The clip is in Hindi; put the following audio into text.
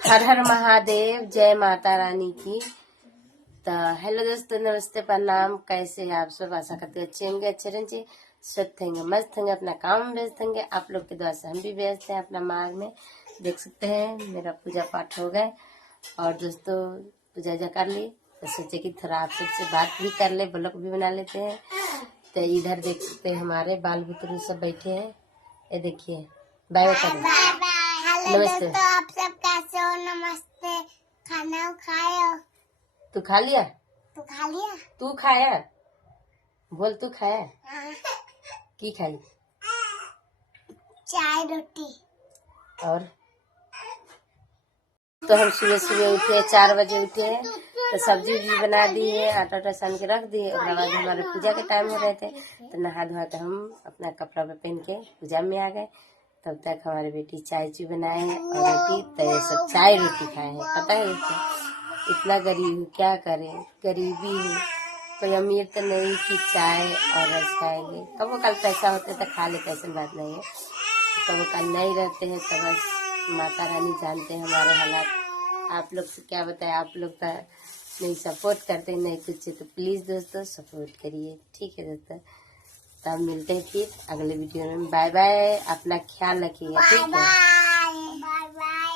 हर हर महादेव, जय माता रानी की। तो हेलो दोस्तों, नमस्ते, प्रणाम। कैसे हैं आप सब? आशा करते अच्छे होंगे, अच्छे रहेंगे, स्वस्थ होंगे, मस्त होंगे, अपना काम में व्यस्त होंगे। आप लोग की दुआ से हम भी व्यस्त हैं अपना मार्ग में। देख सकते हैं मेरा पूजा पाठ हो गए और दोस्तों पूजा जा कर ली, तो सोचे कि थोड़ा आप सबसे बात भी कर ले, ब्लॉग भी बना लेते हैं। तो इधर देख सकते हैं हमारे बाल बुतरू सब बैठे हैं। ये देखिए, बाय बाय कर नमस्ते। तो आप सब कैसे हो? नमस्ते। खाना खाए हो? तू खा लिया? तू खा लिया? तू खाया? बोल, तू खाया? हाँ। की खाई? चाय रोटी। और तो हम सुबह सुबह उठे, 4 बजे उठे, तो सब्जी भी बना दी है, आटा उटा सान के रख दिए। उसके बाद हमारे पूजा के टाइम हो रहे थे, तो नहा धोआ के हम अपना कपड़ा पे पहन के पूजा में आ गए। तब तक हमारी बेटी चाय ची बनाए हैं और रोटी, तो ये सब चाय रोटी खाए हैं। पता है इसको, इतना गरीब हूँ, क्या करे, गरीबी हूँ, कोई अमीर तो नहीं कि चाय और रस खाएंगे। कबो कल पैसा होते तो खा लेते, ऐसी बात नहीं है। कबो कल नहीं रहते हैं तो बस माता रानी जानते हैं हमारे हालात। आप लोग से क्या बताएं, आप लोग का नहीं सपोर्ट करते, नहीं कुछ, तो प्लीज़ दोस्तों सपोर्ट करिए, ठीक है दोस्तों। तब मिलते हैं फिर अगले वीडियो में। बाय बाय, अपना ख्याल रखिएगा, ठीक है।